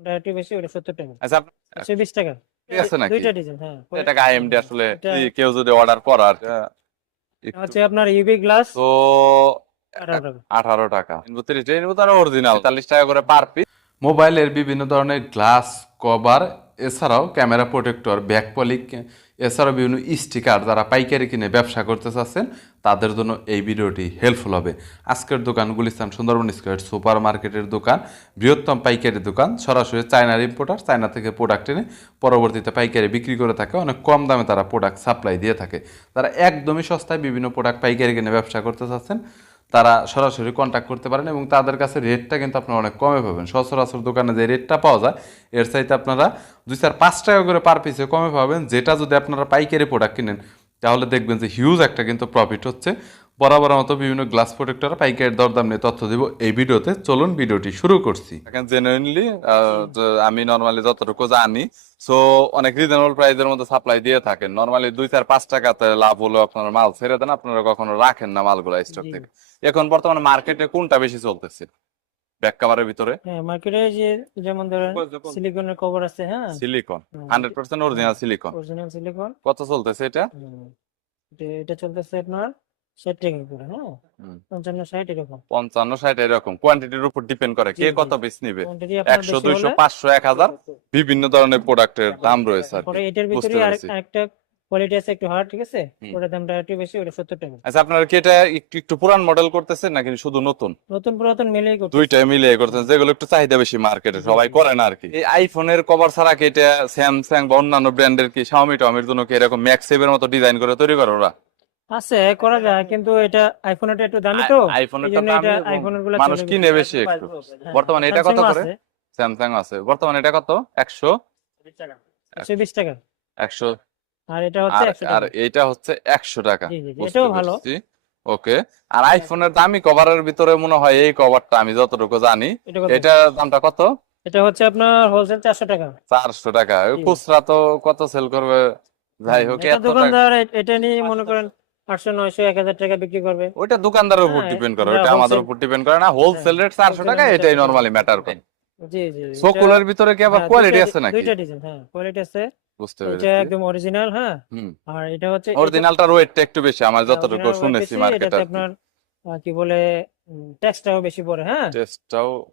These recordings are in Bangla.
একটু বেশি ওটা সত্তর টাকা। আচ্ছা টাকা। ঠিক আছে নাকি? দুইটা ডিজাইন হ্যাঁ। এটা আইএমডি আসলে কেউ যদি অর্ডার করার হচ্ছে আপনার ইউবি গ্লাস তো আঠারো টাকা। আঠারো টাকা। বত্রিশ তারা অরিজিনাল চাল্লিশ টাকা করে পার পিস মোবাইলের বিভিন্ন ধরনের গ্লাস কভার এছাড়াও ক্যামেরা প্রোটেক্টর ব্যাক পলিক, এছাড়াও বিভিন্ন স্টিকার যারা পাইকারি কিনে ব্যবসা করতে চাচ্ছেন, তাদের জন্য এই ভিডিওটি হেল্পফুল হবে। আজকের দোকান গুলিস্তান সুন্দরবন স্কোয়ার সুপার মার্কেটের দোকান, বৃহত্তম পাইকারি দোকান, সরাসরি চায়নার ইম্পোর্টার চায়না থেকে প্রোডাক্ট এনে পরবর্তীতে পাইকারি বিক্রি করে থাকে। অনেক কম দামে তারা প্রোডাক্ট সাপ্লাই দিয়ে থাকে। তারা একদমই সস্তায় বিভিন্ন প্রোডাক্ট পাইকারি কিনে ব্যবসা করতে চাচ্ছেন। তারা সরাসরি কন্ট্যাক্ট করতে পারেন এবং তাদের কাছে রেটটা কিন্তু আপনারা অনেক কমে পাবেন। সচরাচর দোকানে যে রেটটা পাওয়া যায়, এর চাইতে আপনারা দুই চার পাঁচ টাকা করে পার পিসে কমে পাবেন। যেটা যদি আপনারা পাইকারি প্রোডাক্ট কিনেন, তাহলে দেখবেন যে হিউজ একটা কিন্তু প্রফিট হচ্ছে। বরাবর মতো বিভিন্ন গ্লাস প্রোটেক্টর পাইকারি দরদাম নিয়ে তথ্য দিব এই ভিডিওতে। চলুন ভিডিওটি শুরু করছি। এখন জেনুইনলি আমি নর্মালি যতটুকু জানি সো অনেক রিজনেবল প্রাইসের মধ্যে সাপ্লাই দিয়ে থাকেন। নর্মালি দুই চার পাঁচ টাকাতে লাভ হলো আপনারা মাল ছেড়ে দেন আপনারা কখনো রাখেন না মালগুলো স্টক থেকে। এখন বর্তমানে মার্কেটে কোনটা বেশি চলতেছে? ব্যাক কাভারের ভিতরে? হ্যাঁ মার্কেটে যে যেমন ধরেন সিলিকনের কভার আছে হ্যাঁ? সিলিকন হুম, hundred percent original silicon original silicon কত চলতেছে এটা এটা চলতেছে আপনার করে হ্যাঁ? পঞ্চান্ন ষাট এরকম। পঞ্চান্ন ষাট এরকম। কোয়ান্টিটির উপর ডিপেন্ড করে কে জি, জি। কত পিস নিবে। একশো দুইশো পাঁচশো এক হাজার। বিভিন্ন ধরনের প্রোডাক্টের দাম রয়েছে আর কি। পরে এটার ভিতরে আরেকটা কোয়ালিটি আছে একটু হার্ড ঠিক আছে? ওটার দামটা একটু বেশি ওটা সত্তর টাকা। আচ্ছা আপনারা কি এটা একটু একটু পুরান মডেল করতেছেন নাকি শুধু নতুন? নতুন পুরাতন মিলেই করতে দুইটাই মিলিয়ে করতেছেন যেগুলো একটু চাহিদা বেশি মার্কেটে সবাই করে না আর কি। এই আইফোনের কভার ছাড়া কি এটা স্যামসাং বা অন্যান্য ব্র্যান্ডের কি শাওমি টাওমির জন্য কি এরকম ম্যাক্সেভের মতো ডিজাইন করে তৈরি করে ওরা? আছে করা যায় কিন্তু এটা আইফোনটা একটু দামি তো এটা আইফোনেরগুলো মানুষ কিনে বেশি একটু। বর্তমানে এটা কত করে? স্যামসাং আছে। বর্তমানে এটা কত? একশো? একশো বিশ টাকা। একশো। আর এটা হচ্ছে আর একশো আর টাকা এইটা হচ্ছে একশো টাকা। এটাও ভালো। ওকে। আর আইফোনের দামি কভারের ভিতরে মনে হয় এই কভারটা আমি যতটুকু জানি এটা দামটা কত? এটা হচ্ছে আপনার হোলসেল চারশো টাকা। চারশো টাকা। খুচরা তো কত সেল করবে? যাই হোক এটা এত দোকানদার এটা নিয়ে মনে করেন আটশো নয়শো এক হাজার টাকা বিক্রি করবে। ওইটা দোকানদারের উপর হ্যাঁ, ডিপেন্ড করে এটা আমাদের উপর ডিপেন্ড করে না হোলসেল রেট চারশো টাকা এটাই নরমালি ম্যাটার করে। জি জি জি, ভিতরে কি এটা- আবার হ্যাঁ, কোয়ালিটি আছে নাকি? দুইটা ডিজাইন হ্যাঁ কোয়ালিটি আছে। বুঝতে এটা একদম অরিজিনাল হ্যাঁ। আর এটা হচ্ছে অরিজিনালটার ওয়েটটা একটু বেশি আমার যতটুকু শুনেছি মার্কেটে আপনার কি বলে ট্যাক্সটাও বেশি পড়ে হ্যাঁ।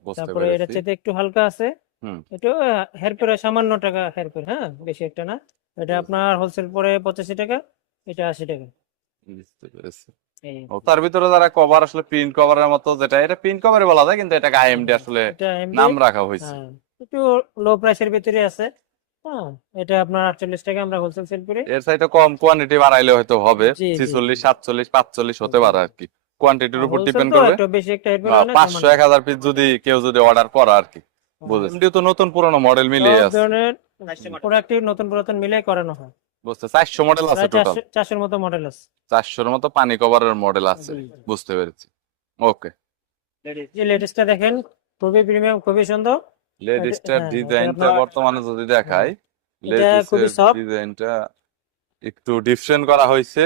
বুঝতে তারপরে এটা একটু হালকা আছে। একটু হেয়ার সামান্য টাকা হেয়ার হ্যাঁ বেশি একটা না। এটা আপনার হোলসেল পরে পঁচাশি টাকা এটা আশি টাকা। বুঝতে পেরেছি। তার ভিতরে যারা কভার আসলে প্রিন্ট কভারের মতো যেটা এটা প্রিন্ট কভারে বলা যায় কিন্তু এটাকে আইএমডি আসলে এটা নাম রাখা হয়েছে। হ্যাঁ একটু লো প্রাইসের ভিতরে আছে। হ্যাঁ এটা আপনার আটচল্লিশ টাকা আমরা হোলসেল সেল করি। এর কম কোয়ান্টিটি বাড়াইলে হয়তো হবে। ছিচল্লিশ সাতচল্লিশ পাঁচচল্লিশ হতে পারে আর কি। কোয়ান্টিটির উপর ডিপেন্ড করবে। একটু বেশি একটা হেয়ার বা পাঁচশো এক হাজার পিস যদি কেউ যদি অর্ডার করে আর কি। বুঝেছি। তো নতুন পুরনো মডেল মিলিয়ে আছে। ধরনের প্রোডাক্ট নতুন পুরাতন মিলে করানো হয়। বুঝতে চারশো মডেল আছে টোটাল মতো মডেল আছে। মতো পানি কভারের মডেল আছে বুঝতে পেরেছি। ওকে যে লেটেস্টটা দেখেন খুবই প্রিমিয়াম খুবই সুন্দর। লেডিসটার হ্যাঁ, ডিজাইনটা বর্তমানে যদি দেখাই খুবই soft। ডিজাইনটা একটু ডিফারেন্ট করা হয়েছে।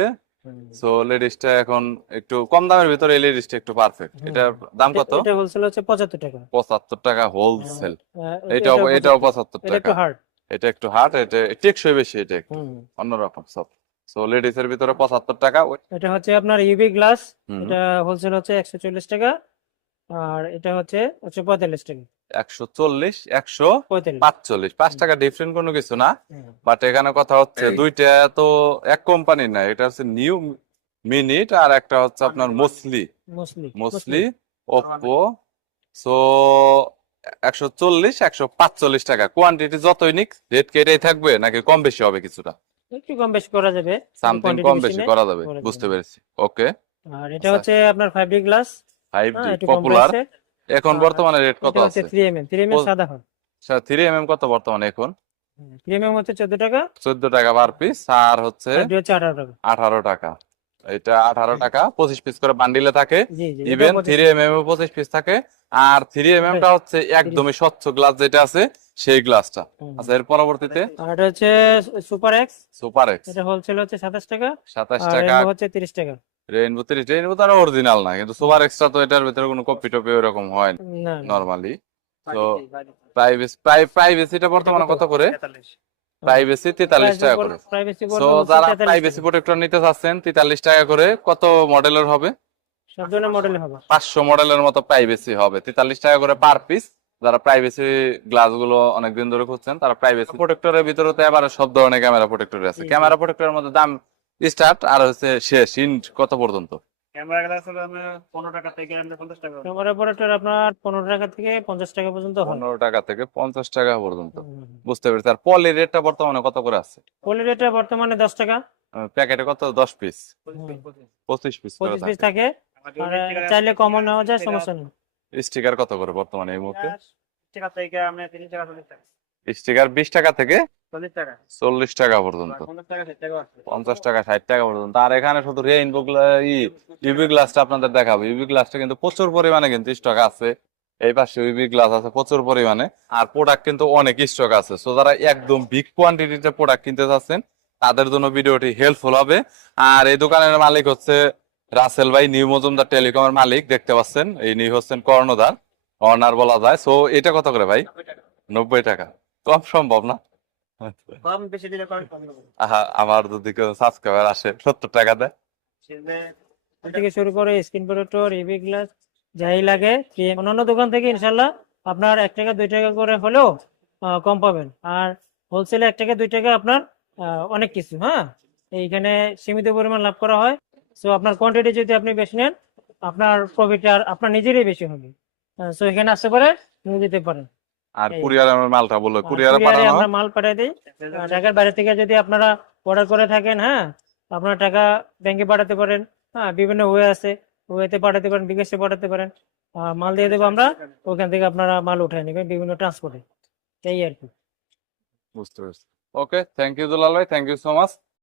সো লেডিসটা এখন একটু কম দামের ভিতরে এই লেডিসটা একটু পারফেক্ট। এটার দাম কত? এটা হোলসেল হচ্ছে পঁচাত্তর টাকা। পঁচাত্তর টাকা হোলসেল হ্যাঁ, এটাও এটাও এটাও 75 পঁচাত্তর এটা একটু টাকা। হার্ড এটা একটু হার্ড এটা টেকসই বেশি এটা একটু অন্যরকম সব সো লেডিস এর ভিতরে পঁচাত্তর টাকা এটা হচ্ছে আপনার ইউবি গ্লাস এটা হোলসেল হচ্ছে একশো চল্লিশ টাকা আর এটা হচ্ছে একশো পঁয়তাল্লিশ টাকা। একশো চল্লিশ একশো পঁয়তাল্লিশ। পাঁচচল্লিশ পাঁচ টাকা ডিফারেন্ট কোনো কিছু না বাট এখানে কথা হচ্ছে দুইটা তো এক কোম্পানি না এটা হচ্ছে নিউ মিনিট আর একটা হচ্ছে আপনার মসলি মুসলি মসলি ওপ্পো সো একশো চল্লিশ একশো পাঁচচল্লিশ টাকা। কোয়ান্টিটি যতই নিক রেট কি এটাই থাকবে নাকি কম বেশি হবে কিছুটা? একটু কম বেশি করা যাবে। সামথিং কম বেশি করা যাবে বুঝতে পেরেছি। ওকে আর এটা হচ্ছে আপনার ফাইভ ডি গ্লাস ফাইভ হ্যাঁ পপুলার এখন বর্তমানে রেট কত আছে? Three M M three M M ও- সাদা হয় থ্রি এম এম কত বর্তমানে এখন? থ্রি এম এম হচ্ছে চোদ্দ টাকা। চোদ্দ টাকা পার পিস আর হচ্ছে ফাইভ ডি হচ্ছে আঠারো টাকা। আঠারো টাকা। এটা আঠারো টাকা পঁচিশ পিস করে বান্ডিলে থাকে। ইভেন থ্রি এম এম পঁচিশ পিস থাকে। আর থ্রি এম এমটা হচ্ছে একদমই স্বচ্ছ গ্লাস যেটা আছে সেই গ্লাসটা আচ্ছা এর পরবর্তীতে? এটা হচ্ছে সুপার এক্স সুপার এক্স এটা হোলসেল হচ্ছে সাতাশ টাকা। সাতাশ টাকা। হচ্ছে তিরিশ টাকা। রেইনবো তিরিশ রেইনবো তো অরিজিনাল না কিন্তু সুপার এক্সট্রা তো এটার ভিতরে কোনো কপি টপি ওরকম হয়। নর্মালি তো প্রাইভেসি প্রাইভেসিটা বর্তমানে কত করে? প্রাইভেসি তেতাল্লিশ টাকা করে। তো যারা প্রাইভেসি প্রোটেক্টর নিতে চাচ্ছেন তেতাল্লিশ টাকা করে কত মডেলের হবে? সব ধরনের মডেল হবে। পাঁচশো মডেলের মতো প্রাইভেসি হবে। তেতাল্লিশ টাকা করে পার পিস যারা প্রাইভেসি গ্লাসগুলো অনেকদিন ধরে খুঁজছেন তারা প্রাইভেসি প্রোটেক্টরের ভিতরে তো এবার সব ধরনের ক্যামেরা প্রোটেক্টর আছে। ক্যামেরা প্রোটেক্টরের মধ্যে দাম স্টার্ট আর হচ্ছে শেষ ইন্ট কত পর্যন্ত? ক্যামেরা গ্লাস হলো আমরা পনেরো টাকা থেকে পঞ্চাশ টাকা ক্যামেরা অপারেটর আপনার পনেরো টাকা থেকে পঞ্চাশ টাকা পর্যন্ত পনেরো টাকা থেকে পঞ্চাশ টাকা পর্যন্ত। বুঝতে পেরেছি। আর পলির রেটটা বর্তমানে কত করে আছে? পলি রেটটা বর্তমানে দশ টাকা। প্যাকেটে কত? দশ পিস পঁচিশ পিস পঁচিশ পিস থাকে। চাইলে কমও নেওয়া যায় সমস্যা নেই। স্টিকার কত করে বর্তমানে এই মুহূর্তে? টাকা থেকে আমরা তিরিশ টাকা চল্লিশ টাকা স্টিকার বিশ টাকা থেকে চল্লিশ টাকা। পর্যন্ত। পঞ্চাশ টাকা ষাট টাকা পর্যন্ত। আর এখানে শুধু রেইনবো ইউভি গ্লাসটা আপনাদের দেখাবো। ইউবি গ্লাসটা কিন্তু প্রচুর পরিমাণে কিন্তু স্টক আছে। এই পাশে ইউবি গ্লাস আছে প্রচুর পরিমাণে। আর প্রোডাক্ট কিন্তু অনেক স্টক আছে। সো যারা একদম বিগ কোয়ান্টিটিতে প্রোডাক্ট কিনতে চাচ্ছেন তাদের জন্য ভিডিওটি হেল্পফুল হবে। আর এই দোকানের মালিক হচ্ছে রাসেল ভাই নিউ মজুমদার টেলিকমের মালিক। দেখতে পাচ্ছেন এই নিউ হচ্ছেন কর্ণধার। অনার বলা যায়। সো এটা কত করে ভাই? নব্বই টাকা। কম সম্ভব না? কম বেশি দিলে কম আমার যদি কেউ সাবস্ক্রাইবার আসে সত্তর টাকা দেয়। থেকে শুরু করে স্ক্রিন প্রোটেক্টর ইভি গ্লাস যাই লাগে অন্যান্য দোকান থেকে ইনশাল্লাহ আপনার এক টাকা দুই টাকা করে হলেও কম পাবেন। আর হোলসেলে এক টাকা দুই টাকা আপনার আহ, অনেক কিছু হ্যাঁ? এইখানে সীমিত পরিমাণ লাভ করা হয়। সো আপনার কোয়ান্টিটি যদি আপনি বেশি নেন আপনার প্রফিট আর আপনার নিজেরই বেশি হবে। সো এখানে আসতে পারে নিয়ে যেতে পারেন। আর। কুরিয়ার মালটা বলল কুরিয়ারে courier-এ পাঠানো। আমরা মাল পাঠিয়ে দিই। ঢাকার বাইরে থেকে যদি আপনারা অর্ডার করে থাকেন হ্যাঁ আপনারা টাকা ব্যাংকে পাঠাতে পারেন। হ্যাঁ বিভিন্ন ওয়ে আছে। ওয়েতে পাঠাতে পারেন বিকাশে পাঠাতে পারেন। মাল দিয়ে দেবো আমরা ওখান থেকে আপনারা মাল উঠায় নেবেন বিভিন্ন ট্রান্সপোর্টে এই আর কি। বুঝতে পারছি। ওকে থ্যাংক ইউ দুলাল ভাই থ্যাংক ইউ সো মাচ